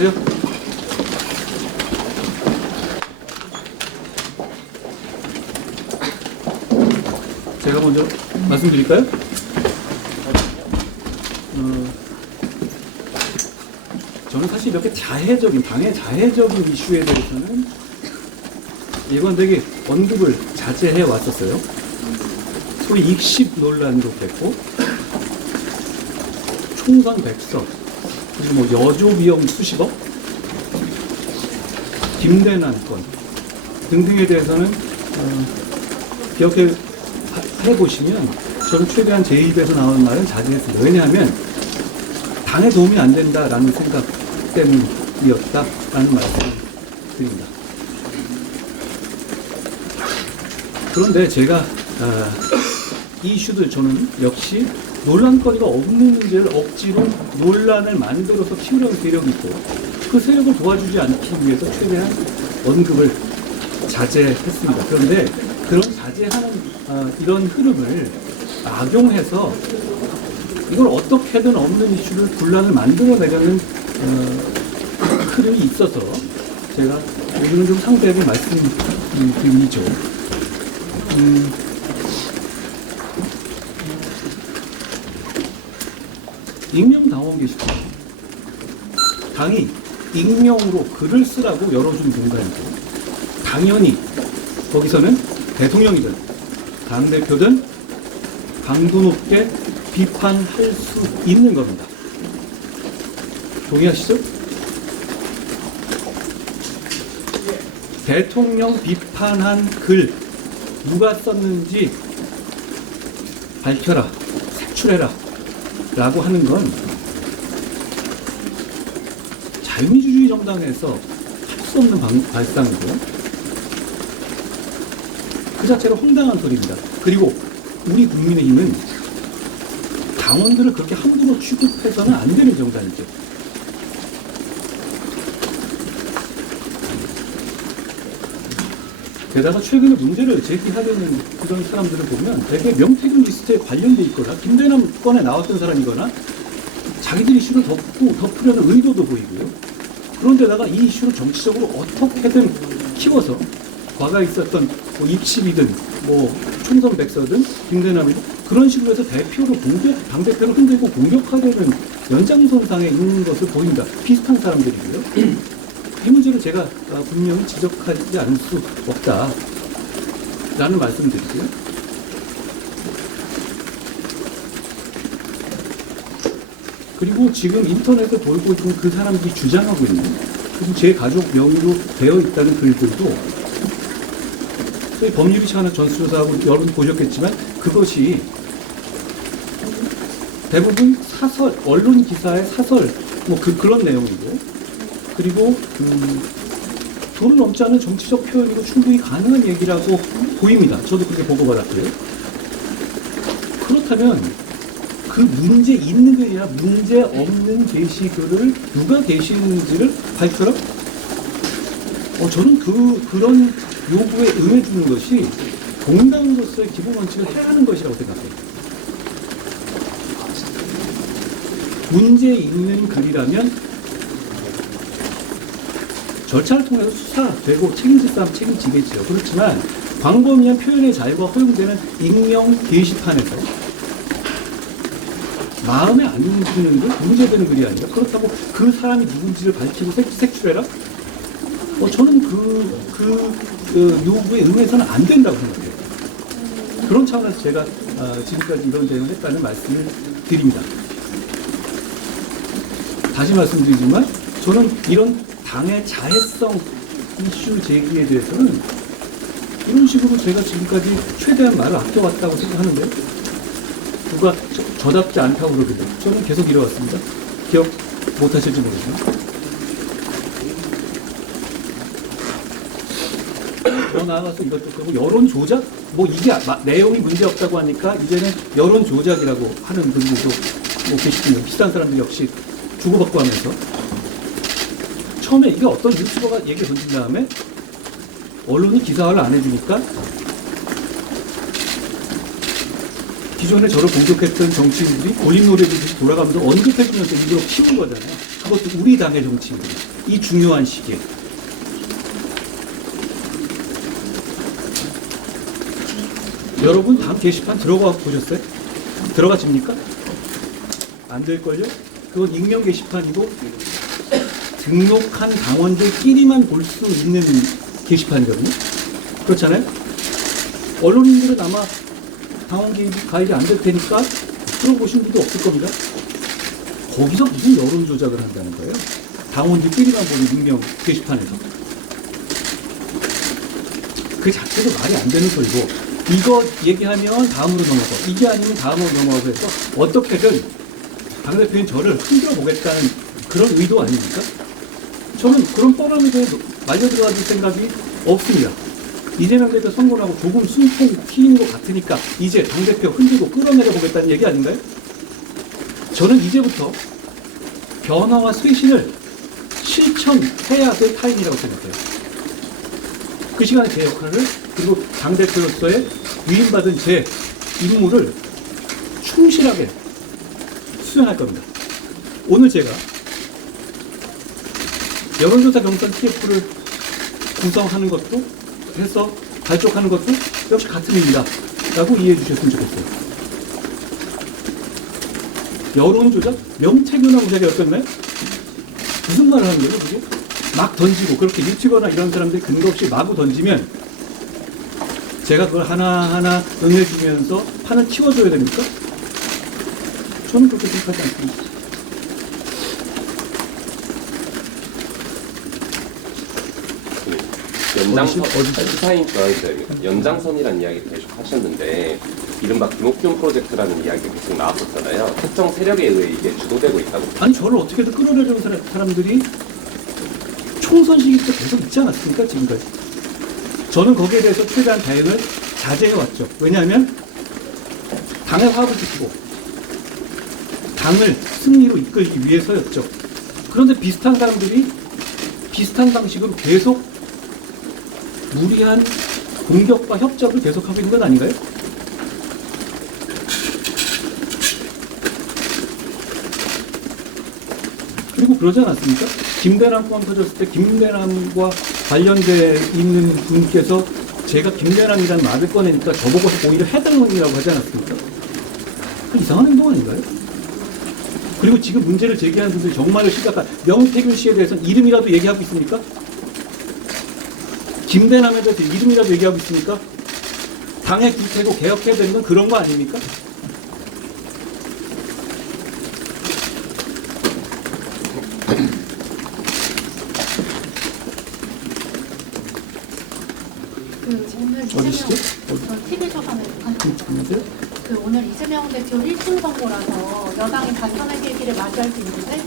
안녕하세요. 제가 먼저 말씀드릴까요? 저는 사실 이렇게 당의 자해적인 이슈에 대해서는 일관되게 언급을 자제해 왔었어요. 소위 익십 논란도 됐고, 총선 백석, 그리고 뭐 여조 비용 수십억, 김대남 건 등등에 대해서는 기억해 보시면 저는 최대한 제 입에서 나오는 말은 자제했습니다. 왜냐하면 당에 도움이 안 된다라는 생각 때문이었다라는 말씀을 드립니다. 그런데 제가 이 이슈들 저는 역시 논란거리가 없는 문제를 억지로 논란을 만들어서 키우려는 세력이 있고, 그 세력을 도와주지 않기 위해서 최대한 언급을 자제했습니다. 그런데 그런 자제하는 이런 흐름을 악용해서 이걸 어떻게든 없는 이슈를 분란을 만들어내려는 흐름이 있어서 제가 오늘은 좀 상세하게 말씀드리죠. 익명당원 게시판. 당이 익명으로 글을 쓰라고 열어준 공간이고, 당연히 거기서는 대통령이든 당대표든 강도 높게 비판할 수 있는 겁니다. 동의하시죠? 대통령 비판한 글 누가 썼는지 밝혀라, 색출해라 라고 하는 건 자유민주주의 정당에서 할 수 없는 발상이고요. 그 자체로 황당한 소리입니다. 그리고 우리 국민의힘은 당원들을 그렇게 함부로 취급해서는 안 되는 정당이죠. 게다가 최근에 문제를 제기하려는 그런 사람들을 보면 되게 명태균 리스트에 관련돼 있거나 김대남 건에 나왔던 사람이거나 자기들 이슈를 덮으려는 의도도 보이고요. 그런데다가 이 이슈를 정치적으로 어떻게든 키워서 과거에 있었던 뭐 입십이든 뭐 총선 백서든 김대남이든 그런 식으로 해서 당대표를 흔들고 공격하려는 연장선상에 있는 것을 보입니다. 비슷한 사람들이고요. 이 문제를 제가 분명히 지적하지 않을 수 없다라는 말씀드리고요. 그리고 지금 인터넷에 돌고 있는 그 사람들이 주장하고 있는, 그리고 제 가족 명의로 되어 있다는 글들도 저희 법률이 하나 전수조사하고 여러분 보셨겠지만 그것이 대부분 사설, 언론 기사의 사설, 뭐 그런 내용이고, 그리고 돈을 넘지 않은 정치적 표현이고 충분히 가능한 얘기라고 보입니다. 저도 그렇게 보고받았고요. 그렇다면 그 문제 있는 게 아니라 문제 없는 게시글을 누가 게시했는지를 밝혀라? 저는 그런 요구에 응해주는 것이 공당으로서의 기본 원칙을 해하는 것이라고 생각해요. 문제 있는 글이라면 절차를 통해서 수사되고 책임질 사람 책임지겠죠. 그렇지만 광범위한 표현의 자유가 허용되는 익명 게시판에서 마음에 안 드는 글, 문제되는 글이 아니라 그렇다고 그 사람이 누군지를 밝히고 색출해라? 저는 그 요구에 응해서는 안 된다고 생각해요. 그런 차원에서 제가 지금까지 이런 대응을 했다는 말씀을 드립니다. 다시 말씀드리지만 저는 이런 당의 자해성 이슈 제기에 대해서는 이런 식으로 제가 지금까지 최대한 말을 아껴왔다고 생각하는데요. 누가 저답지 않다고 그러거든요. 저는 계속 이뤄왔습니다. 기억 못하실지 모르지만. 더 나아가서 이것도 그렇고 여론 조작? 뭐 이게 내용이 문제없다고 하니까 이제는 여론 조작이라고 하는 분들도 뭐 계시군요. 비슷한 사람들 역시 주고받고 하면서 처음에 이게 어떤 유튜버가 얘기 던진 다음에 언론이 기사화를 안 해주니까 기존에 저를 공격했던 정치인들이 본인 노래듯이 돌아가면서 언급해주면서 일부러 키운 거잖아요. 그것도 우리 당의 정치인들이. 이 중요한 시기에. 여러분 당 게시판 들어가 보셨어요? 들어가십니까? 안 될걸요? 그건 익명 게시판이고 등록한 당원들끼리만 볼 수 있는 게시판이거든요. 그렇잖아요? 언론인들은 아마 당원 가입이 안 될 테니까 들어보신 분도 없을 겁니다. 거기서 무슨 여론 조작을 한다는 거예요? 당원들끼리만 보는 익명 게시판에서. 그 자체도 말이 안 되는 소리고, 이거 얘기하면 다음으로 넘어가고, 이게 아니면 다음으로 넘어가고 해서 어떻게든 당대표인 저를 흔들어 보겠다는 그런 의도 아닙니까? 저는 그런 뻔함에 대해 말려 들어가줄 생각이 없습니다. 이재명 대표 선거하고 조금 숨통 튀는 것 같으니까 이제 당대표 흔들고 끌어내려 보겠다는 얘기 아닌가요? 저는 이제부터 변화와 쇄신을 실천해야 될 타임이라고 생각해요. 그 시간에 제 역할을, 그리고 당대표로서의 위임받은 제 임무를 충실하게 수행할 겁니다. 오늘 제가 여론조사 경선 TF를 구성하는 것도 해서 발족하는 것도 역시 같은 의미다 라고 이해해 주셨으면 좋겠어요. 여론조작? 명태균하고 제가 엮였나요? 무슨 말을 하는 거예요, 그게? 막 던지고, 그렇게 유튜버나 이런 사람들이 근거 없이 마구 던지면 제가 그걸 하나하나 응해주면서 판을 키워줘야 됩니까? 저는 그렇게 생각하지 않습니다. 연장선이라는 이야기를 계속 하셨는데, 이른바 김옥균 프로젝트라는 이야기가 계속 나왔었잖아요. 특정 세력에 의해 이게 주도되고 있다고. 아니, 저를 어떻게든 끌어내려는 사람들이 총선 시기 때 계속 있지 않았습니까, 지금까지? 저는 거기에 대해서 최대한 대응을 자제해왔죠. 왜냐하면 당의 화합을 지키고 당을 승리로 이끌기 위해서였죠. 그런데 비슷한 사람들이 비슷한 방식으로 계속 무리한 공격과 협잡을 계속하고 있는 건 아닌가요? 그리고 그러지 않았습니까? 김대남 포함 터졌을 때 김대남과 관련돼 있는 분께서 제가 김대남이라는 말을 꺼내니까 저보고서 오히려 해당론이라고 하지 않았습니까? 그 이상한 행동 아닌가요? 그리고 지금 문제를 제기하는 분들이 정말로 심각한 명태균 씨에 대해서는 이름이라도 얘기하고 있습니까? 김대남에 대해서 이름이라도 얘기하고 있습니까? 당의 기태고 개혁해야 되는 건 그런 거 아닙니까? 오늘 어디시죠? TV조선에 안녕하세요. 오늘 이재명 대표 1층 선거라서 여당이 단전의 계기를 맞이할 수 있는데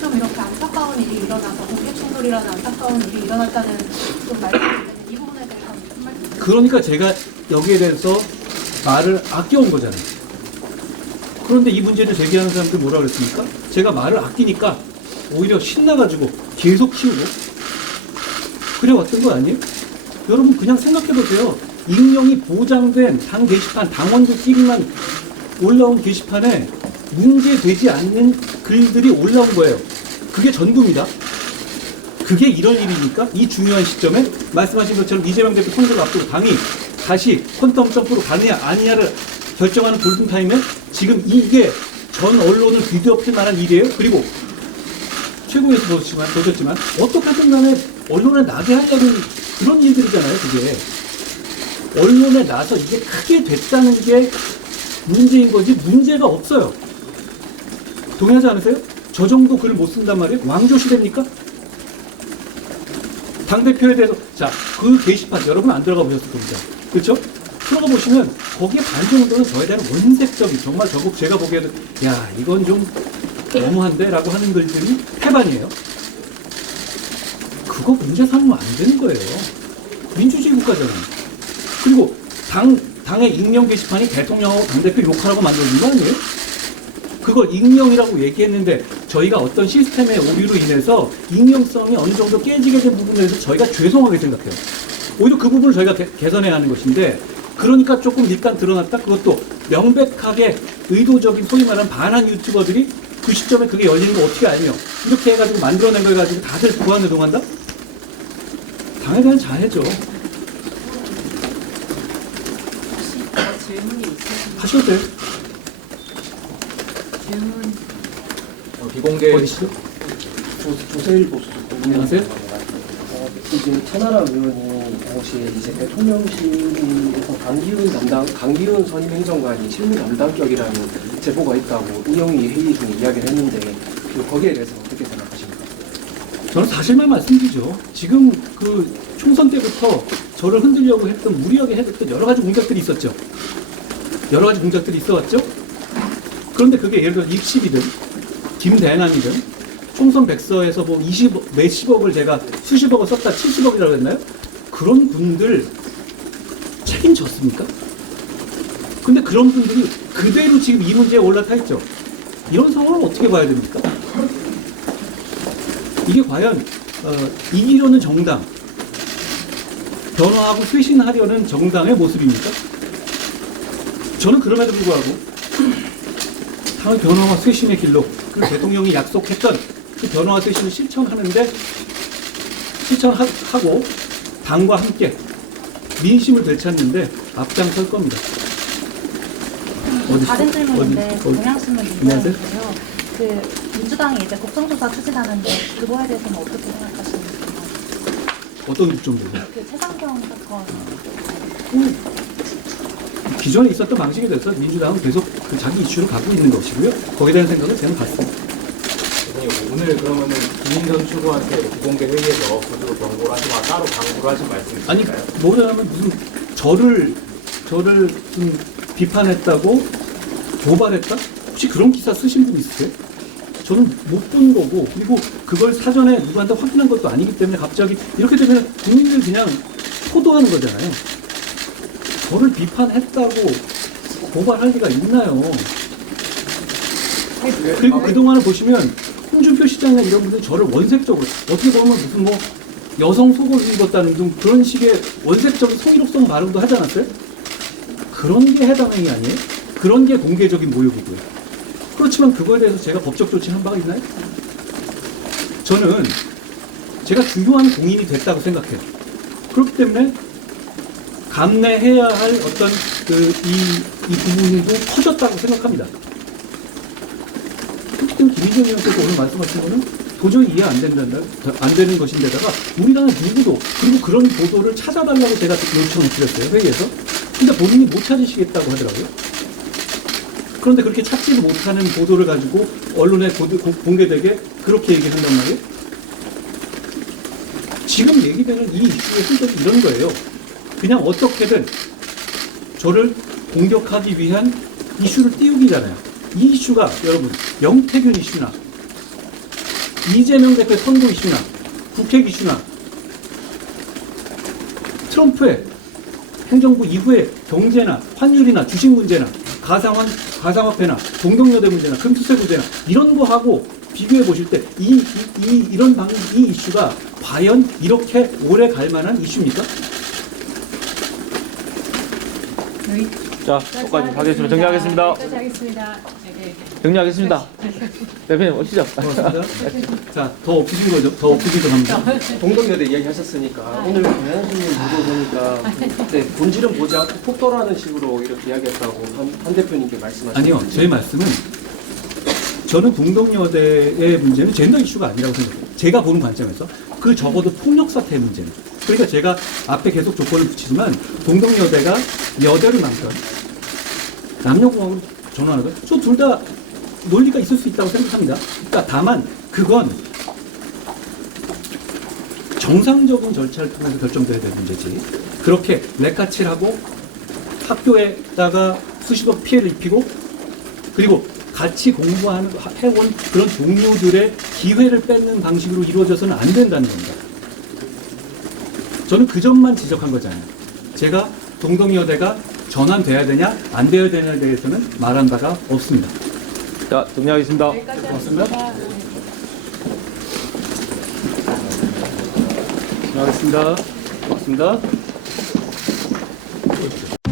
좀 이렇게 안타까운 일이 일어나서 공개 충돌이라는 안타까운 일이 일어났다는 좀 말씀이 있는데 이 부분에 대해서 무슨 말씀? 그러니까 제가 여기에 대해서 말을 아껴온 거잖아요. 그런데 이 문제를 제기하는 사람들 뭐라 그랬습니까? 제가 말을 아끼니까 오히려 신나가지고 계속 키우고 그래 왔던 거 아니에요? 여러분 그냥 생각해보세요. 익명이 보장된 당 게시판, 당원들끼리만 올라온 게시판에 문제되지 않는 글들이 올라온 거예요. 그게 전부입니다. 그게 이런 일입니까? 이 중요한 시점에 말씀하신 것처럼 이재명 대표 선거를 앞두고 당이 다시 퀀텀 점프로 가느냐 아니냐를 결정하는 골든타임에 지금 이게 전 언론을 뒤덮을 만한 일이에요. 그리고 최고에서 보셨지만 어떻게든 간에 언론에 나게 하려는 그런 일들이잖아요. 그게 언론에 나서 이게 크게 됐다는 게 문제인 거지 문제가 없어요. 동의하지 않으세요? 저 정도 글을 못 쓴단 말이에요? 왕조시대입니까? 당대표에 대해서 자, 그 게시판 여러분 안 들어가 보셨을 겁니다. 그렇죠? 들어가 보시면 거기에 반 정도는 저에 대한 원색적인 정말 제가 보기에는 야 이건 좀 너무한데 라고 하는 글들이 태반이에요. 그거 문제 삼으면 안 되는 거예요. 민주주의 국가잖아요. 그리고 당의 익명 게시판이 대통령하고 당대표 욕하라고 만들어진 거 아니에요? 그걸 익명이라고 얘기했는데 저희가 어떤 시스템의 오류로 인해서 익명성이 어느 정도 깨지게 된 부분에 대해서 저희가 죄송하게 생각해요. 오히려 그 부분을 저희가 개선해야 하는 것인데 그러니까 조금 밑간 드러났다. 그것도 명백하게 의도적인 소위 말하는 반한 유튜버들이 그 시점에 그게 열리는 거 어떻게 알며 이렇게 해가지고 만들어낸 걸 가지고 다들 보안을 동한다? 당에 대한 자해죠. 혹시 더 질문이 있으신가요? 하셔도 돼요. 질문 비공개 어디시죠? 조세일 보수. 안녕하세요. 이제 천하람 의원이 당시 이제 대통령실에서 강기훈 선임 행정관이 실무 담당격이라는 제보가 있다고 이영희 회의 중에 이야기를 했는데 거기에 대해서 어떻게 생각하십니까? 저는 사실만 말씀드리죠. 지금 그 총선 때부터 저를 흔들려고 했던 무리하게 했던 여러 가지 공작들이 있었죠. 여러 가지 공작들이 있어왔죠. 그런데 그게 예를 들어 익십이든 김대남이든 총선 백서에서 뭐 20, 몇십억을 제가 수십억을 썼다 70억이라고 했나요? 그런 분들 책임졌습니까? 근데 그런 분들이 그대로 지금 이 문제에 올라타 있죠. 이런 상황을 어떻게 봐야 됩니까? 이게 과연 이기려는 정당, 변화하고 쇄신하려는 정당의 모습입니까? 저는 그럼에도 불구하고 당의 변화와 쇄신의 길로 그 대통령이 약속했던 그 변화와 쇄신을 실천하고 당과 함께 민심을 되찾는데 앞장설 겁니다. 다른 질문인데 동양신문 안녕하세요. 민주당인데요. 그 민주당이 이제 국정조사 추진하는데 그거에 대해서는 어떻게 생각하시는지? 어떤 국정조사? 그 최상병 사건. 기존에 있었던 방식에 대해서 민주당은 계속 그 자기 이슈를 갖고 있는 것이고요. 거기에 대한 생각은 저는 같습니다. 대통령, 오늘 그러면은 김인선 추구한테 비공개 회의에서 거꾸로 경고를 하지만 따로 강구를 하신 아니 말씀이신가요? 뭐냐면 무슨 저를 좀 비판했다고 고발했다? 혹시 그런 기사 쓰신 분 있으세요? 저는 못 본 거고 그리고 그걸 사전에 누구한테 확인한 것도 아니기 때문에 갑자기 이렇게 되면 국민들 그냥 포도하는 거잖아요. 저를 비판했다고 고발할 리가 있나요? 그리고 그동안을 보시면 홍준표 시장이나 이런 분들이 저를 원색적으로 어떻게 보면 무슨 뭐 여성 속옷을 입었다는 등 그런 식의 원색적인 성희롱성 발언도 하지 않았어요? 그런 게 해당 행위 아니에요? 그런 게 공개적인 모욕이고요. 그렇지만 그거에 대해서 제가 법적 조치한 바가 있나요? 저는 제가 중요한 공인이 됐다고 생각해요. 그렇기 때문에 감내해야 할 어떤 이 부분도 커졌다고 생각합니다. 그렇기 때문에 김희정 의원께서 오늘 말씀하신 거는 도저히 이해 안 되는 것인데다가 우리나라 누구도 그리고 그런 보도를 찾아달라고 제가 요청을 드렸어요, 회의에서. 근데 본인이 못 찾으시겠다고 하더라고요. 그런데 그렇게 찾지도 못하는 보도를 가지고 언론에 공개되게 그렇게 얘기한단 말이에요. 지금 얘기되는 이 이슈의 흔적이 이런 거예요. 그냥 어떻게든 저를 공격하기 위한 이슈를 띄우기잖아요. 이 이슈가 여러분 영태균 이슈나 이재명 대표의 선거 이슈나 국회 이슈나 트럼프의 행정부 이후의 경제나 환율이나 주식 문제나 가상화폐나 동덕여대 문제나 금수새 문제나 이런 거하고 비교해 보실 때 이 이슈가 과연 이렇게 오래 갈 만한 이슈입니까? 자, 여기까지 하겠습니다. 정리하겠습니다. 여기까지 하겠습니다. 네. 정리하겠습니다. 대표님 오시죠. 고맙습니다. 자, 더 엎으신 거죠? 더 엎으시도 합니다. 동덕여대 이야기 하셨으니까 오늘 동양신문 보도 보니까 본질은 보지 않고 폭도라는 식으로 이렇게 이야기했다고 한 대표님께 말씀하셨는데 아니요, 제 말씀은 저는 동덕여대의 문제는 젠더 이슈가 아니라고 생각해요. 제가 보는 관점에서 그 적어도 폭력 사태의 문제는. 그러니까 제가 앞에 계속 조건을 붙이지만 동덕여대가 여대를 남건 남녀공학으로 전환하건 저 둘 다 논리가 있을 수 있다고 생각합니다. 그러니까 다만 그건 정상적인 절차를 통해서 결정돼야 될 문제지. 그렇게 렉카칠하고 학교에다가 수십억 피해를 입히고 그리고 같이 공부해온 그런 동료들의 기회를 뺏는 방식으로 이루어져서는 안 된다는 겁니다. 저는 그 점만 지적한 거잖아요. 제가 동덕여대가 전환돼야 되냐 안 돼야 되냐에 대해서는 말한 바가 없습니다. 자, 정리하겠습니다. 여기까지 고맙습니다. 하겠습니다. 고맙습니다. 고맙습니다.